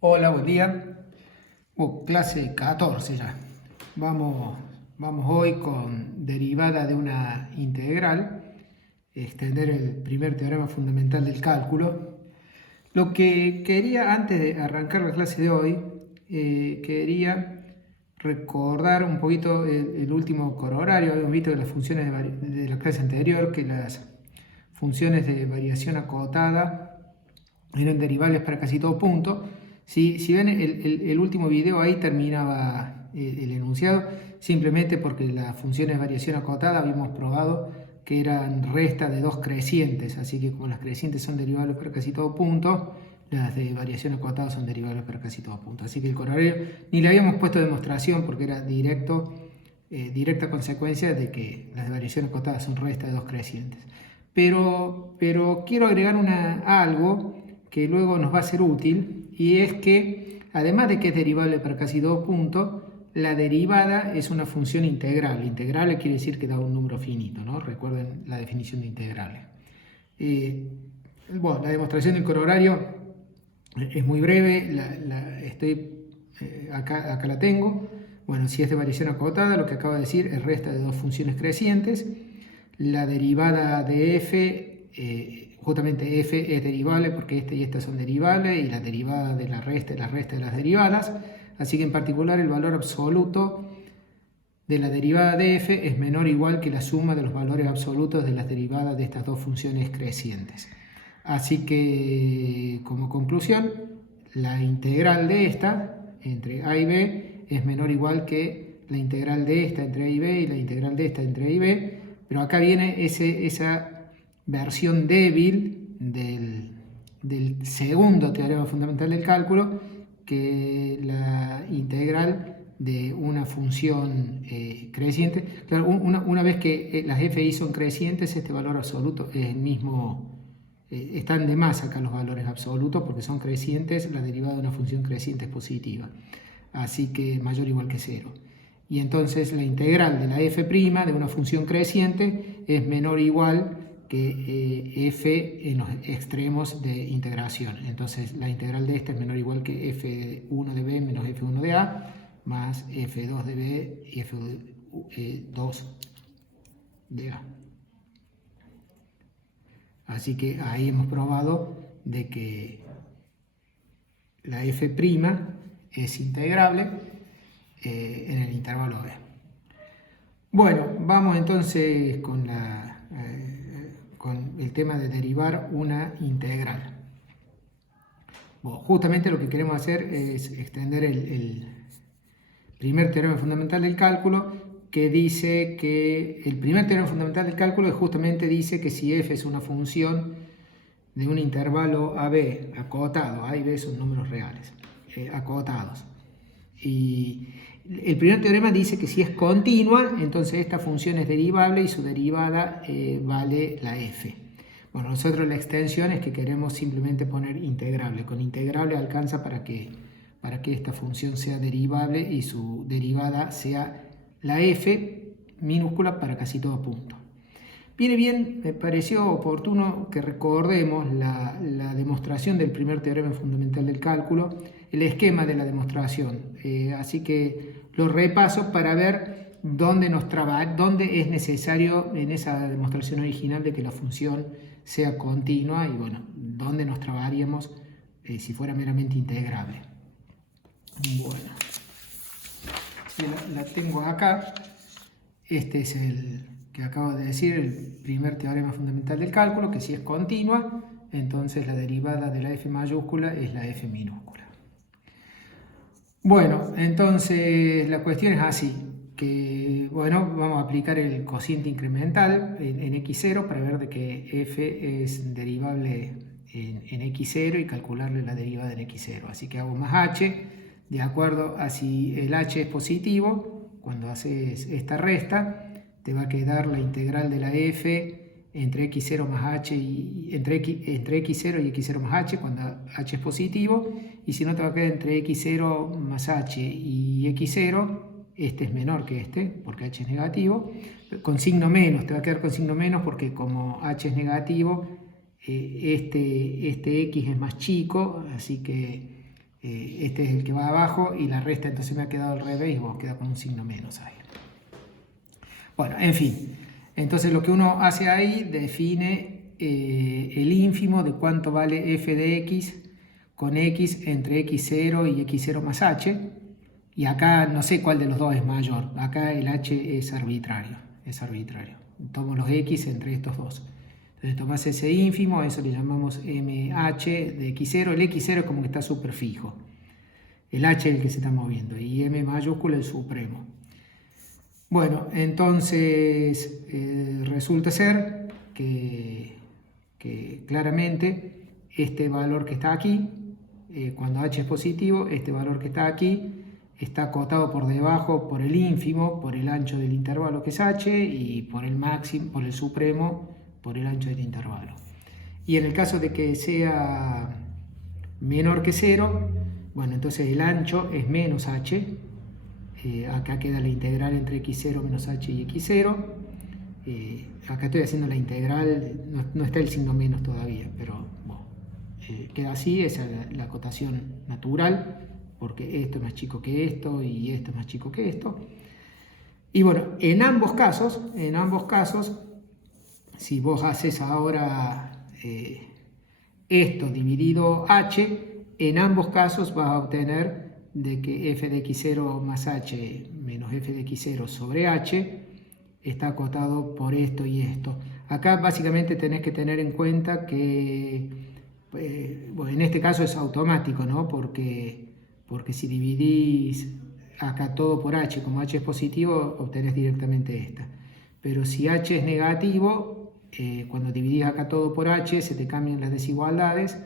Hola, buen día. Clase 14 ya. Vamos hoy con derivada de una integral, extender el primer teorema fundamental del cálculo. Lo que quería, antes de arrancar la clase de hoy, quería recordar un poquito el último corolario. Habíamos visto que las funciones de la clase anterior, que las funciones de variación acotada eran derivables para casi todo punto. Si ven el último video, ahí terminaba el enunciado, simplemente porque las funciones de variación acotada habíamos probado que eran resta de dos crecientes, así que como las crecientes son derivables para casi todo punto, las de variación acotada son derivables para casi todo punto. Así que el corolario ni le habíamos puesto demostración porque era directa consecuencia de que las de variación acotada son resta de dos crecientes. Pero quiero agregar algo que luego nos va a ser útil, y es que además de que es derivable para casi todo puntos, la derivada es una función integral. Integrable quiere decir que da un número finito, ¿no? Recuerden la definición de integrable. Bueno, la demostración del corolario es muy breve, acá la tengo. Bueno, si es de variación acotada, lo que acabo de decir es resta de dos funciones crecientes. La derivada de f, justamente f es derivable porque esta y esta son derivables, y la derivada de la resta es la resta de las derivadas. Así que en particular el valor absoluto de la derivada de f es menor o igual que la suma de los valores absolutos de las derivadas de estas dos funciones crecientes. Así que, como conclusión, la integral de esta entre a y b es menor o igual que la integral de esta entre a y b y la integral de esta entre a y b, pero acá viene esa versión débil del segundo teorema fundamental del cálculo, que la integral de una función creciente. Claro, una vez que las fi son crecientes, este valor absoluto es el mismo. Están de más acá los valores absolutos porque son crecientes, la derivada de una función creciente es positiva, así que mayor o igual que 0. Y entonces la integral de la f' de una función creciente es menor o igual que f en los extremos de integración. Entonces la integral de esta es menor o igual que f1 de b menos f1 de a más f2 de b y f2 de a. Así que ahí hemos probado de que la f' es integrable en el intervalo b. Bueno, vamos entonces con el tema de derivar una integral. Bueno, justamente lo que queremos hacer es extender el primer teorema fundamental del cálculo, que dice que el primer teorema fundamental del cálculo justamente dice que si f es una función de un intervalo AB acotado, A y B son números reales, acotados. Y el primer teorema dice que si es continua, entonces esta función es derivable y su derivada vale la f. Bueno, nosotros la extensión es que queremos simplemente poner integrable. Con integrable alcanza para que esta función sea derivable y su derivada sea la f minúscula para casi todo punto. Viene bien, me pareció oportuno que recordemos la demostración del primer teorema fundamental del cálculo, el esquema de la demostración. Así que lo repaso para ver dónde es necesario en esa demostración original de que la función sea continua, y bueno, dónde nos trabaríamos si fuera meramente integrable. Bueno, la tengo acá. Este es el que acabo de decir, el primer teorema fundamental del cálculo, que si es continua, entonces la derivada de la f mayúscula es la f minúscula. Bueno, entonces la cuestión es así, que bueno, vamos a aplicar el cociente incremental en x0 para ver de que f es derivable en x0 y calcularle la derivada en x0. Así que hago más h, de acuerdo a si el h es positivo, cuando haces esta resta, te va a quedar la integral de la f entre x0 más h y entre x0 y x0 más h cuando h es positivo, y si no te va a quedar entre x0 más h y x0, este es menor que este porque h es negativo, con signo menos, te va a quedar con signo menos porque como h es negativo, este x es más chico, así que este es el que va abajo y la resta entonces me ha quedado al revés y vos queda con un signo menos ahí. Bueno, en fin, entonces lo que uno hace ahí define el ínfimo de cuánto vale f de x con x entre x0 y x0 más h, y acá no sé cuál de los dos es mayor, acá el h es arbitrario, tomo los x entre estos dos. Entonces tomás ese ínfimo, eso le llamamos mh de x0, el x0 es como que está súper fijo, el h es el que se está moviendo, y m mayúscula el supremo. Bueno, entonces resulta ser que claramente este valor que está aquí, cuando h es positivo, este valor que está aquí está acotado por debajo por el ínfimo, por el ancho del intervalo que es h, y por el máximo, por el supremo, por el ancho del intervalo. Y en el caso de que sea menor que 0, bueno, entonces el ancho es menos h. Acá queda la integral entre x0 menos h y x0. Acá estoy haciendo la integral, no está el signo menos todavía, pero bueno, queda así, esa es la acotación natural, porque esto es más chico que esto y esto es más chico que esto. Y bueno, en ambos casos, si vos haces ahora esto dividido h, en ambos casos vas a obtener de que f de x0 más h menos f de x0 sobre h está acotado por esto y esto. Acá básicamente tenés que tener en cuenta que, bueno, en este caso es automático, ¿no? Porque si dividís acá todo por h, como h es positivo, obtenés directamente esta. Pero si h es negativo, cuando dividís acá todo por h, se te cambian las desigualdades,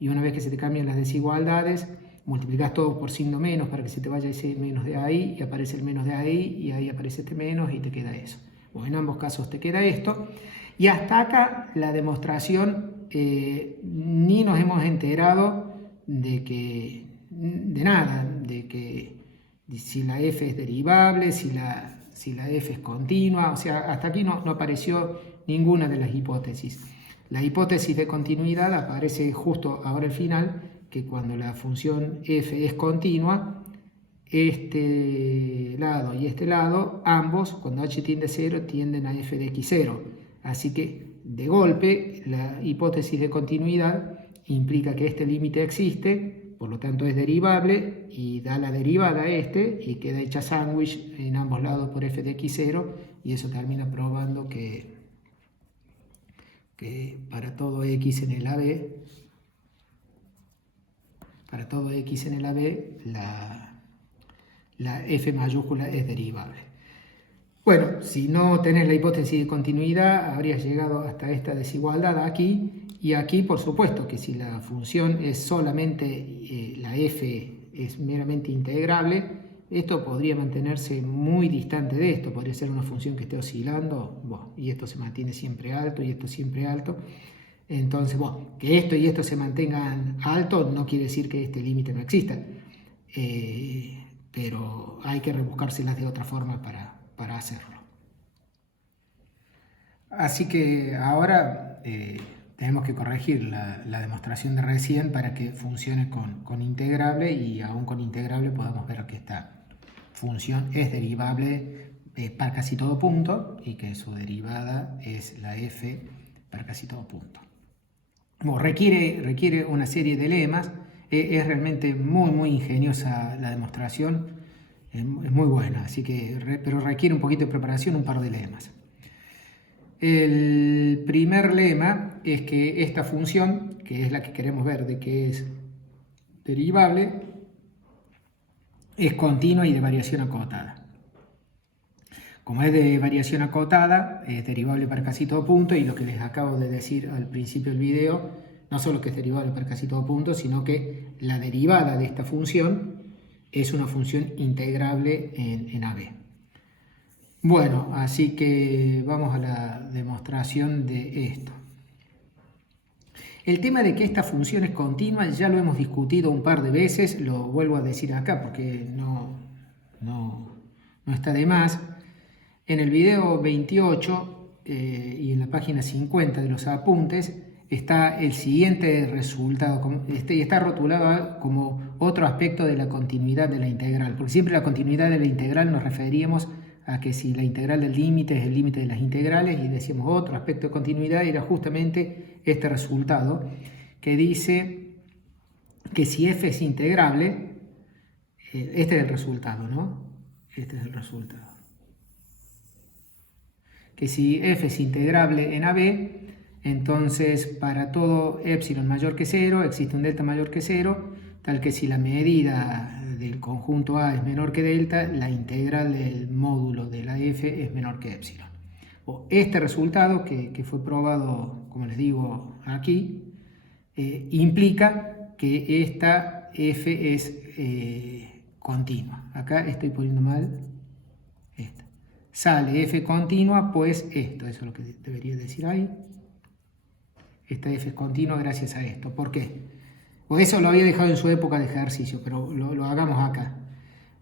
y una vez que se te cambian las desigualdades, multiplicás todo por signo menos para que se te vaya ese menos de ahí, y aparece el menos de ahí, y ahí aparece este menos, y te queda eso. Bueno, en ambos casos te queda esto. Y hasta acá la demostración, ni nos hemos enterado de nada, de que si la f es derivable, si la f es continua, o sea, hasta aquí no apareció ninguna de las hipótesis. La hipótesis de continuidad aparece justo ahora al final, que cuando la función f es continua, este lado y este lado, ambos, cuando h tiende a 0, tienden a f de x0. Así que, de golpe, la hipótesis de continuidad implica que este límite existe, por lo tanto es derivable, y da la derivada a este, y queda hecha sándwich en ambos lados por f de x0, y eso termina probando que para todo x en el AB, la f mayúscula es derivable. Bueno, si no tenés la hipótesis de continuidad, habrías llegado hasta esta desigualdad aquí, y aquí por supuesto que si la función es solamente, la f es meramente integrable, esto podría mantenerse muy distante de esto, podría ser una función que esté oscilando, bueno, y esto se mantiene siempre alto y esto siempre alto. Entonces, bueno, que esto y esto se mantengan altos no quiere decir que este límite no exista, pero hay que rebuscárselas de otra forma para hacerlo. Así que ahora tenemos que corregir la demostración de recién para que funcione con integrable, y aún con integrable podamos ver que esta función es derivable para casi todo punto, y que su derivada es la f para casi todo punto. Bueno, requiere una serie de lemas, es realmente muy ingeniosa la demostración, es muy buena, así que, pero requiere un poquito de preparación, un par de lemas. El primer lema es que esta función, que es la que queremos ver de que es derivable, es continua y de variación acotada. Como es de variación acotada, es derivable para casi todo punto, y lo que les acabo de decir al principio del video, no solo que es derivable para casi todo punto, sino que la derivada de esta función es una función integrable en AB. Bueno, así que vamos a la demostración de esto. El tema de que esta función es continua ya lo hemos discutido un par de veces, lo vuelvo a decir acá porque no está de más. En el video 28 y en la página 50 de los apuntes está el siguiente resultado, y está rotulado como otro aspecto de la continuidad de la integral, porque siempre la continuidad de la integral nos referíamos a que si la integral del límite es el límite de las integrales, y decíamos otro aspecto de continuidad era justamente este resultado, que dice que si f es integrable, este es el resultado, ¿no? Este es el resultado. Que si f es integrable en AB, entonces para todo epsilon mayor que 0 existe un delta mayor que 0, tal que si la medida del conjunto A es menor que delta, la integral del módulo de la f es menor que epsilon. Este resultado, que fue probado, como les digo aquí, implica que esta f es continua. Acá estoy poniendo mal esta. Sale f continua, pues esto, eso es lo que debería decir ahí. Esta f es continua gracias a esto. ¿Por qué? Pues eso lo había dejado en su época de ejercicio, pero lo hagamos acá.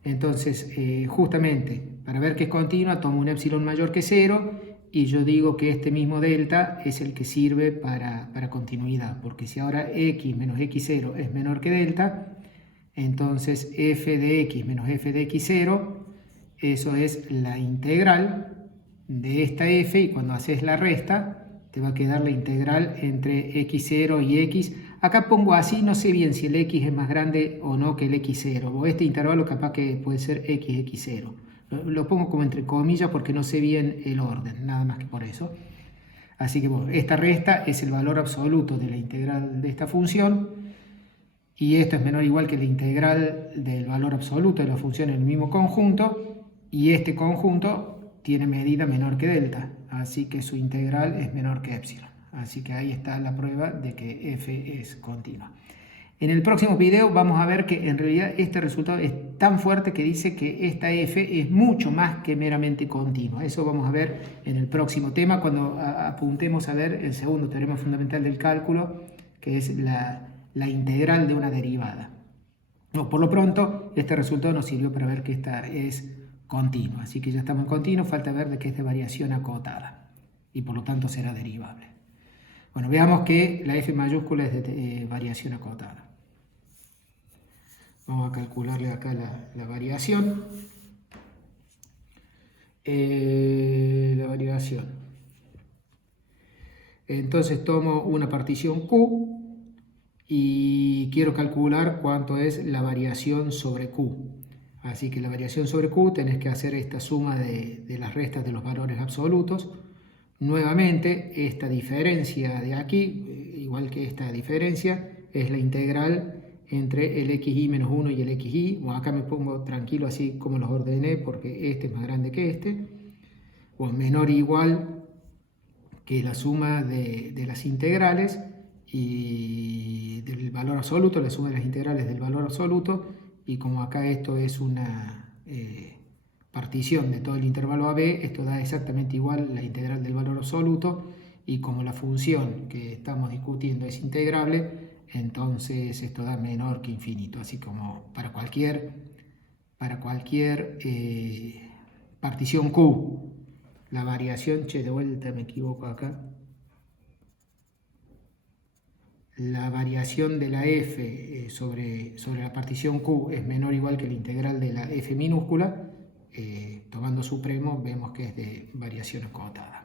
Entonces, justamente, para ver que es continua, tomo un epsilon mayor que 0 y yo digo que este mismo delta es el que sirve para continuidad, porque si ahora x menos x0 es menor que delta, entonces f de x menos f de x0, eso es la integral de esta f, y cuando haces la resta te va a quedar la integral entre x0 y x. Acá pongo así, no sé bien si el x es más grande o no que el x0, o este intervalo capaz que puede ser x0. Lo pongo como entre comillas porque no sé bien el orden, nada más que por eso. Así que bueno, esta resta es el valor absoluto de la integral de esta función, y esto es menor o igual que la integral del valor absoluto de la función en el mismo conjunto, y este conjunto tiene medida menor que delta, así que su integral es menor que epsilon. Así que ahí está la prueba de que f es continua. En el próximo video vamos a ver que en realidad este resultado es tan fuerte que dice que esta f es mucho más que meramente continua. Eso vamos a ver en el próximo tema, cuando apuntemos a ver el segundo teorema fundamental del cálculo, que es la integral de una derivada. No, por lo pronto, este resultado nos sirvió para ver que esta es continua. Así que ya estamos en continuo, falta ver de qué es de variación acotada. Y por lo tanto será derivable. Bueno, veamos que la f mayúscula es de variación acotada. Vamos a calcularle acá la variación. La variación. Entonces tomo una partición Q y quiero calcular cuánto es la variación sobre Q. Así que la variación sobre Q tenés que hacer esta suma de las restas de los valores absolutos. Nuevamente, esta diferencia de aquí, igual que esta diferencia, es la integral entre el xy menos 1 y el xy. Bueno, acá me pongo tranquilo así como los ordené, porque este es más grande que este. O menor o igual que la suma de las integrales y del valor absoluto, la suma de las integrales del valor absoluto, y como acá esto es una partición de todo el intervalo AB, esto da exactamente igual la integral del valor absoluto, y como la función que estamos discutiendo es integrable, entonces esto da menor que infinito, así como para cualquier partición Q. La variación, de vuelta me equivoco acá, la variación de la f sobre la partición Q es menor o igual que la integral de la f minúscula, tomando supremo vemos que es de variación acotada.